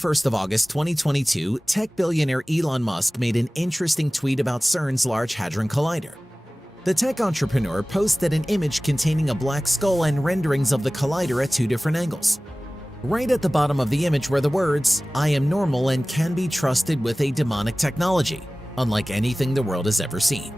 1st of August 2022, tech billionaire Elon Musk made an interesting tweet about CERN's Large Hadron Collider. The tech entrepreneur posted an image containing a black skull and renderings of the collider at two different angles. Right at the bottom of the image were the words, "I am normal and can be trusted with a demonic technology, unlike anything the world has ever seen."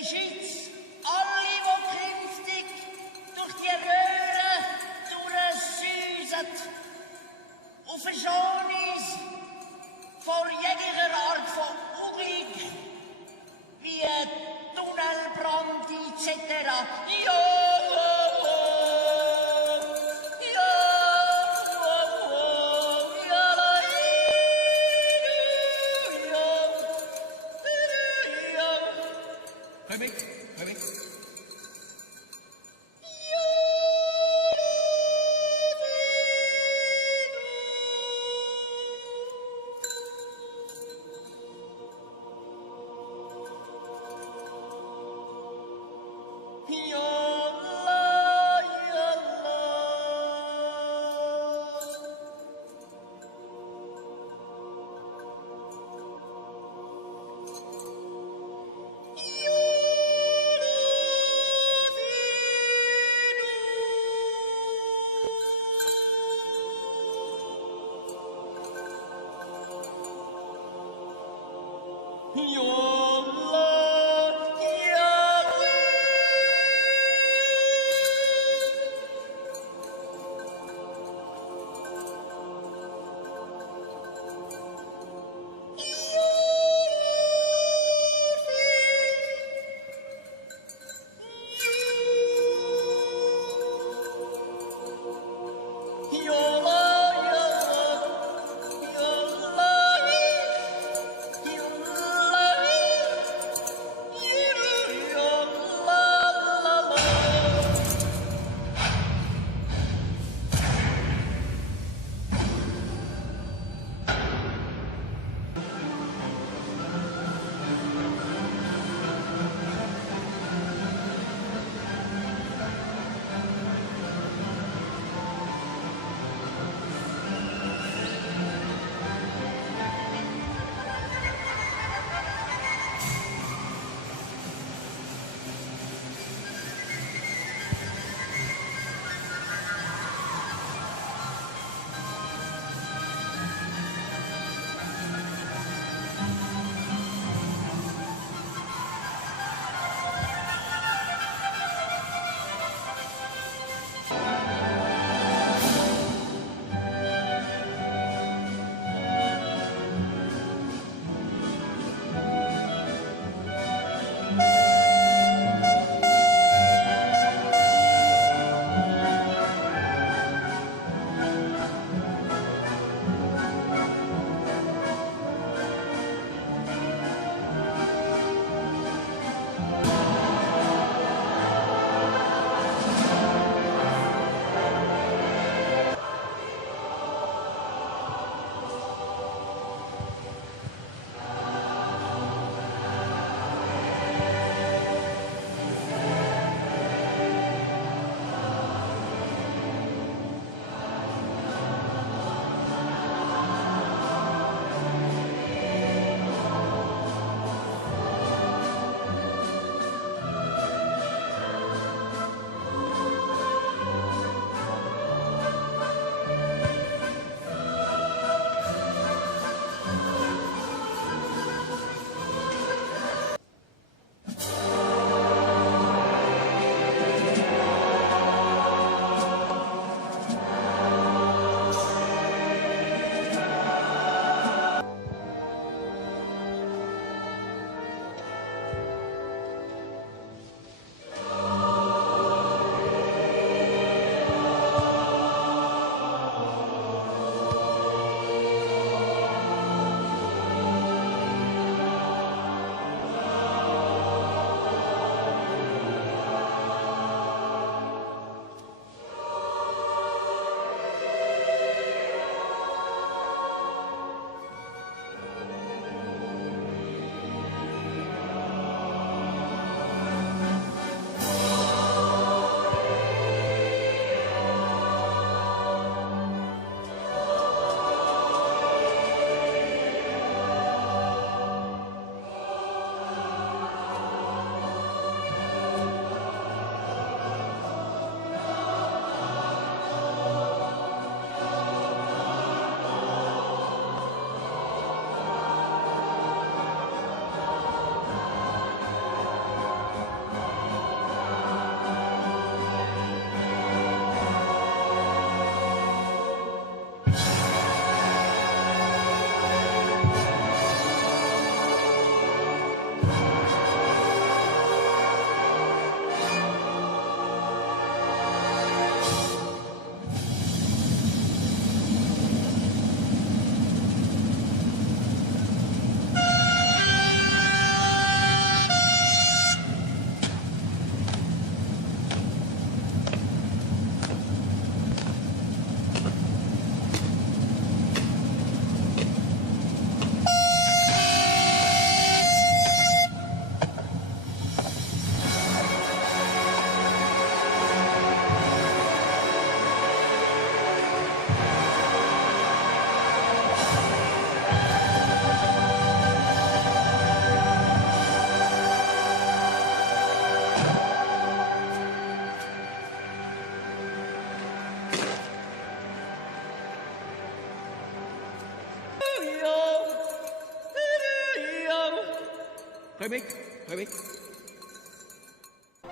Beschütz alle, wo künftig durch die Röhre durchsüset und verschon uns vor jeglicher Art von Unglück, wie Tunnelbrand etc.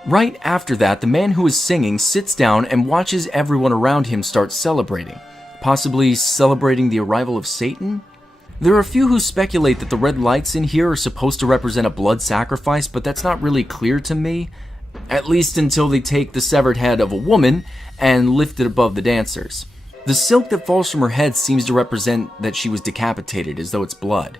Right after that, the man who is singing sits down and watches everyone around him start celebrating, possibly celebrating the arrival of Satan? There are a few who speculate that the red lights in here are supposed to represent a blood sacrifice, but that's not really clear to me, at least until they take the severed head of a woman and lift it above the dancers. The silk that falls from her head seems to represent that she was decapitated, as though it's blood.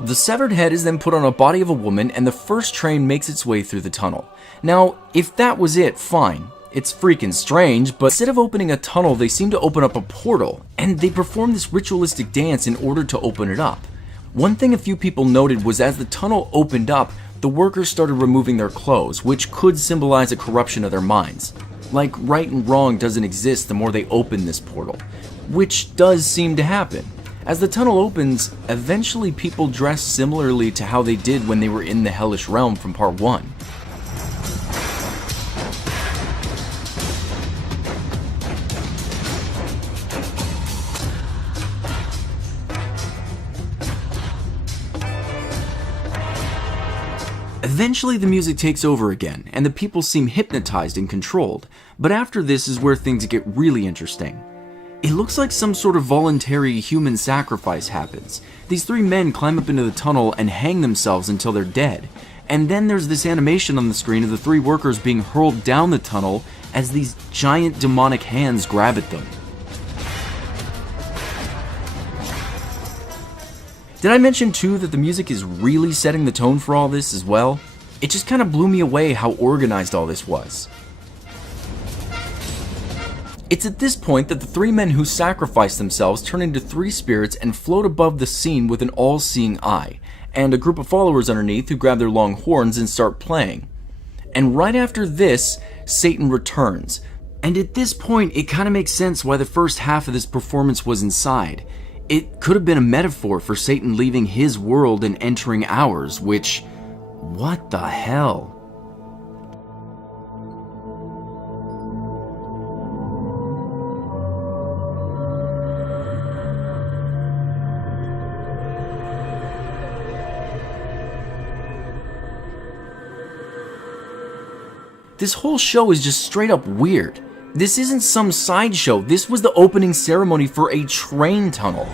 The severed head is then put on a body of a woman, and the first train makes its way through the tunnel. Now, if that was it, fine. It's freaking strange, but instead of opening a tunnel, they seem to open up a portal, and they perform this ritualistic dance in order to open it up. One thing a few people noted was as the tunnel opened up, the workers started removing their clothes, which could symbolize a corruption of their minds. Like right and wrong doesn't exist the more they open this portal, which does seem to happen. As the tunnel opens, eventually people dress similarly to how they did when they were in the hellish realm from part 1. Eventually the music takes over again, and the people seem hypnotized and controlled, but after this is where things get really interesting. It looks like some sort of voluntary human sacrifice happens. These 3 men climb up into the tunnel and hang themselves until they're dead. And then there's this animation on the screen of the 3 workers being hurled down the tunnel as these giant demonic hands grab at them. Did I mention too that the music is really setting the tone for all this as well? It just kind of blew me away how organized all this was. It's at this point that the 3 men who sacrifice themselves turn into 3 spirits and float above the scene with an all-seeing eye, and a group of followers underneath who grab their long horns and start playing. And right after this, Satan returns. And at this point, it kind of makes sense why the first half of this performance was inside. It could have been a metaphor for Satan leaving his world and entering ours, which... what the hell? This whole show is just straight up weird. This isn't some sideshow, this was the opening ceremony for a train tunnel.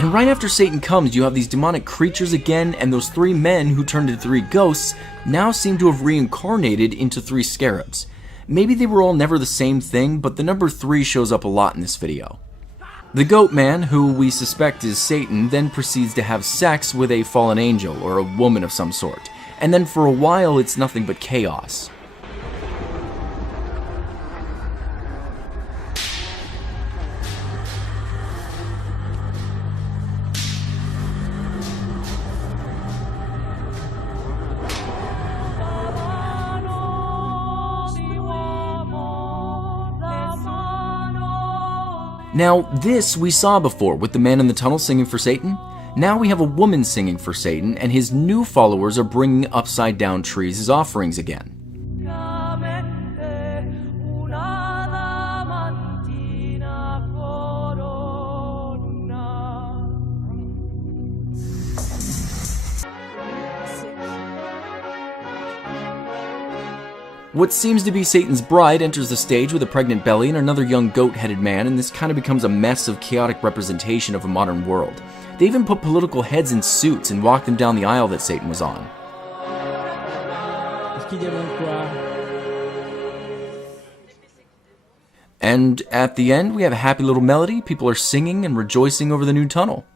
And right after Satan comes, you have these demonic creatures again, and those 3 men who turned into 3 ghosts now seem to have reincarnated into 3 scarabs. Maybe they were all never the same thing, but the number 3 shows up a lot in this video. The goat man, who we suspect is Satan, then proceeds to have sex with a fallen angel or a woman of some sort, and then for a while it's nothing but chaos. Now, this we saw before with the man in the tunnel singing for Satan. Now we have a woman singing for Satan, and his new followers are bringing upside down trees as offerings again. What seems to be Satan's bride enters the stage with a pregnant belly and another young goat-headed man, and this kind of becomes a mess of chaotic representation of a modern world. They even put political heads in suits and walk them down the aisle that Satan was on. And at the end, we have a happy little melody, people are singing and rejoicing over the new tunnel.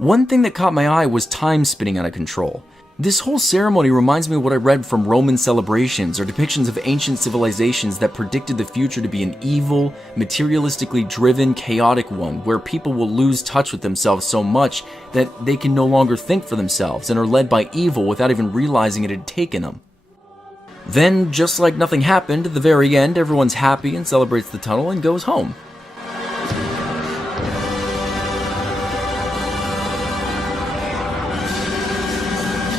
One thing that caught my eye was time spinning out of control. This whole ceremony reminds me of what I read from Roman celebrations or depictions of ancient civilizations that predicted the future to be an evil, materialistically driven, chaotic one, where people will lose touch with themselves so much that they can no longer think for themselves and are led by evil without even realizing it had taken them. Then, just like nothing happened, at the very end, everyone's happy and celebrates the tunnel and goes home.